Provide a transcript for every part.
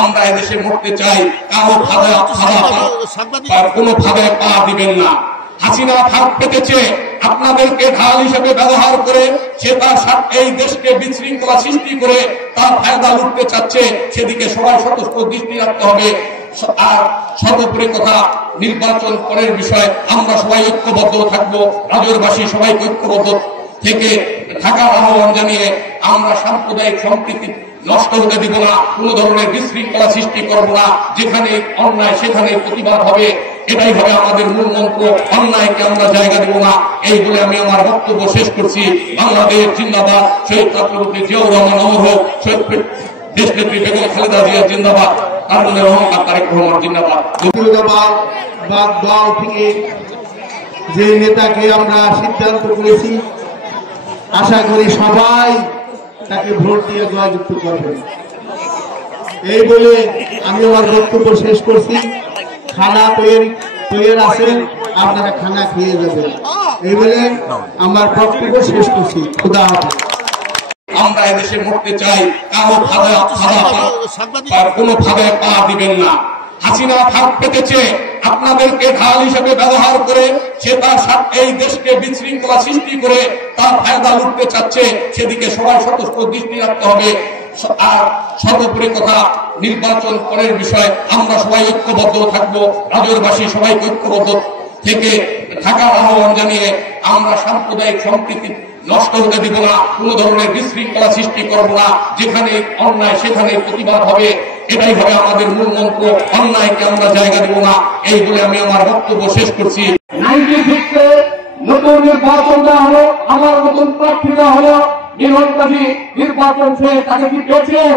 আমরা এদেশে মরতে চাই, কারো কোনোভাবে পা দিবেন না। হাসিনা ফাঁক পেতেছে, আপনাদেরকে ঢাল হিসেবে ব্যবহার করে সে তার এই দেশকে বিশৃঙ্খলা সৃষ্টি করে তার ফায়দা লুটতে চাচ্ছে। সেদিকে সবাই সতর্ক দৃষ্টি রাখতে হবে। আর সর্বোপরি কথা, নির্বাচন করার বিষয়ে আমরা সবাই ঐক্যবদ্ধ থাকবো। রাজৌরবাসী সবাই ঐক্যবদ্ধ থেকে থাকার আহ্বান জানিয়ে আমরা সাম্প্রদায়িক সম্প্রীতি নষ্ট হতে দিব না, কোন ধরনের বিশৃঙ্খলা সৃষ্টি করব না। যেখানে অন্যায় সেখানে প্রতিবাদ হবে, এটাই হবে আমাদের মূল মন্ত্র। অন্যায়কে আমরা জায়গা দেব না। এই বলে আমি আমার বক্তব্য শেষ করছি। বাংলাদেশ জিন্দাবাদ। শহীদ রাষ্ট্রপতি জিয়াউর রহমান অমর হোক। শহীদ দেশনেত্রী বেগম খালেদা জিয়া জিন্দাবাদ। তারুণ্যের অহংকার তারেক রহমান জিন্দাবাদ। দল থেকে যে নেতাকে আমরা সিদ্ধান্ত করেছি, আশা করি সবাই তাকে ভোট দিয়ে জয়যুক্ত করবেন। এই বলে আমি আমার বক্তব্য শেষ করছি। খানা তৈরি আছে, আপনারা খানা খেয়ে যাবেন। এই বলে আমার বক্তব্য শেষ করছি। খুদা হাফেজ। আমরা এদেশে মরতে চাই, কারো কোনোভাবে পা দিবেন না। হাসিনা ফাঁক পেতেছে, আপনাদেরকে ঢাল হিসেবে ব্যবহার করে সে তার এই দেশকে বিশৃঙ্খলা সৃষ্টি করে তার ফায়দা লুটতে চাচ্ছে। সেদিকে সবাই সতর্ক দৃষ্টি রাখতে হবে। আর সর্বোপরি কথা, নির্বাচন করার বিষয়ে আমরা সবাই ঐক্যবদ্ধ থাকবো। রাজৌরবাসী সবাই ঐক্যবদ্ধ থেকে থাকার আহ্বান জানিয়ে আমরা সাম্প্রদায়িক সম্প্রীতি নষ্ট হতে দিব না, কোন ধরনের বিশৃঙ্খলা সৃষ্টি করব না। যেখানে অন্যায় সেখানে প্রতিবাদ হবে, এটাই হবে আমাদের মূল মন্ত্র। অন্যায়কে আমরা জায়গা দেব না। এই বলে আমি আমার বক্তব্য শেষ করছি। নতুন নির্বাচন দেওয়া হলো, আমার নতুন প্রার্থী দেওয়া হলো। নির্বাচনী নির্বাচন সে তাকে কি পেয়েছেন?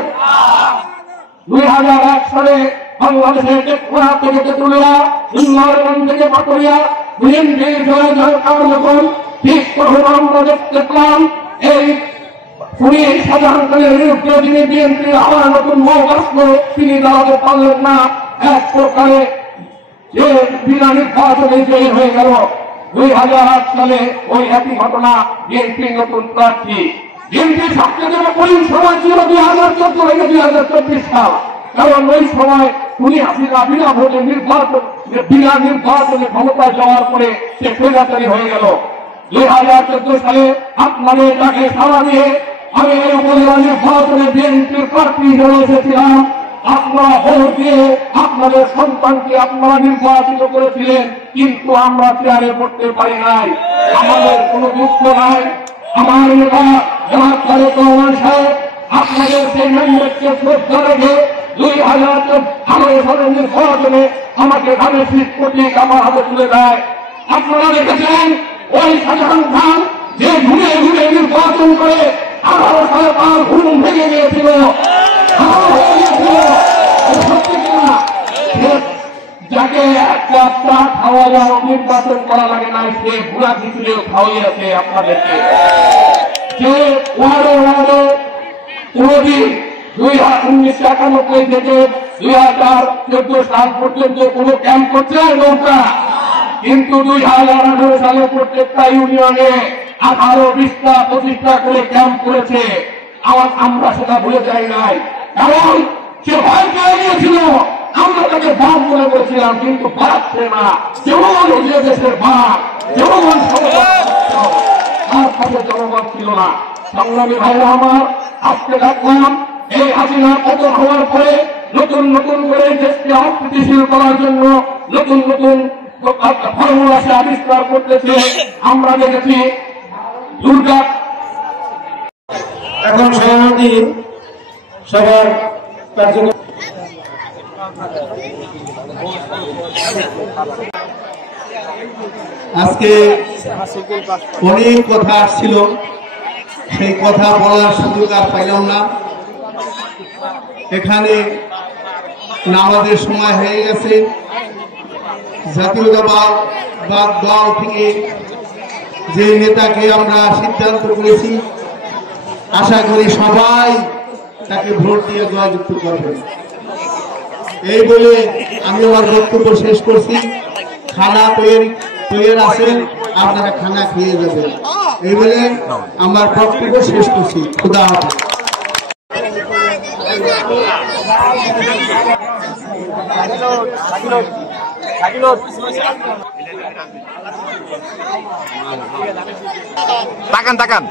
2001 সালে বাংলাদেশের টেকপুরা থেকে তেতুলিয়া, সুন্দরবন থেকে পাটুরিয়া বিএনপির যখন ঠিক তখন আমরা দেখতে পেলাম এই সাধারণের বিরুদ্ধে যিনি বিএনপির আবার নতুন মহারাষ্ট্র তিনি দাঁড়াতে পারলেন না। এক প্রকারে যে বিনা নির্বাচনে জয়ী হয়ে গেল। 2008 সালে ওই একই ঘটনা, বিএনপির নতুন প্রার্থী। বিএনপির সবচেয়ে কঠিন সময় ছিল 2014 থেকে 2024 সাল। কারণ ওই সময় উনি হাসিনা বিনা ভোটে বিনা নির্বাচনে ক্ষমতায় যাওয়ার পরে সে স্বৈরাচারী হয়ে গেল। 2014 সালে আপনাদের তাকে সাড়া দিয়ে আমি এই উপজেলা নির্বাচনে বিএনপির প্রার্থী হিসেবে এসেছিলাম। আপনারা ভোট দিয়ে আপনাদের সন্তানকে আপনারা নির্বাচিত করেছিলেন, কিন্তু আমরা চেয়ারে পড়তে পারি নাই। আমাদের কোনো দুঃখ নাই। আমার নেতা জনাব তারেক রহমান সাহেব আপনাদের সেই ম্যান্ডেটকে শ্রদ্ধা রেখে 2018 সালের নির্বাচনে আমাকে ধানে 20 কোটি আমার হাতে তুলে দেয়। আপনারা দেখেছেন ওই সাধারণ খান যে ঘুরে ঘুরে নির্বাচন করে 18 সালে তার ঘুম ভেঙে গিয়েছিল। সত্যি কিনা? যাকে একটা খাওয়া যাওয়া নির্বাচন করা লাগে না, সে ঘোরা খিচুড়িও খাওয়াইয়াছে আপনাদেরকে। সে ওয়ার্ডে ওয়ার্ডে কোনদিন 1991 থেকে 2014 সাল পর্যন্ত কোন ক্যাম্প করছে নৌকা, কিন্তু 2018 সালে প্রত্যেকটা ইউনিয়নে 18-20টা 25টা করে ক্যাম্প করেছে। আমরা সেটা ভুলে যাই নাই, কারণ সে ভয় পেয়ে গিয়েছিল। আমরা তাকে বাপ মনে করেছিলাম, কিন্তু পাচ্ছে না। যেমন দেশের বাপ, যেমন তার কাছে জনগণ ছিল না। সংগ্রামী ভাইরা আমার, আজকে দেখলাম এই হাসিনা পতন হওয়ার পরে নতুন নতুন করে দেশকে অস্থিতিশীল করার জন্য নতুন নতুন ফর্মুলা সে আবিষ্কার করতেছে। আমরা দেখেছি দুর্গা এখন সভাপতি সবার কার্যক্রম আজকে অনেক কথা আসছিল, সেই কথা বলার সুযোগ আর পাইলাম না। এখানে নামাজের সময় হয়ে গেছে। জাতীয়তাবাদ দল থেকে যে নেতাকে আমরা সিদ্ধান্ত করেছি, আশা করি সবাই তাকে ভোট দিয়ে জয়যুক্ত করবেন। এই বলে আমি আমার বক্তব্য শেষ করছি। খানা তৈরি আছে, আপনারা খানা খেয়ে যাবেন। এই বলে আমার বক্তব্য শেষ করছি। খুদা হাফেজ। তাকান তাকান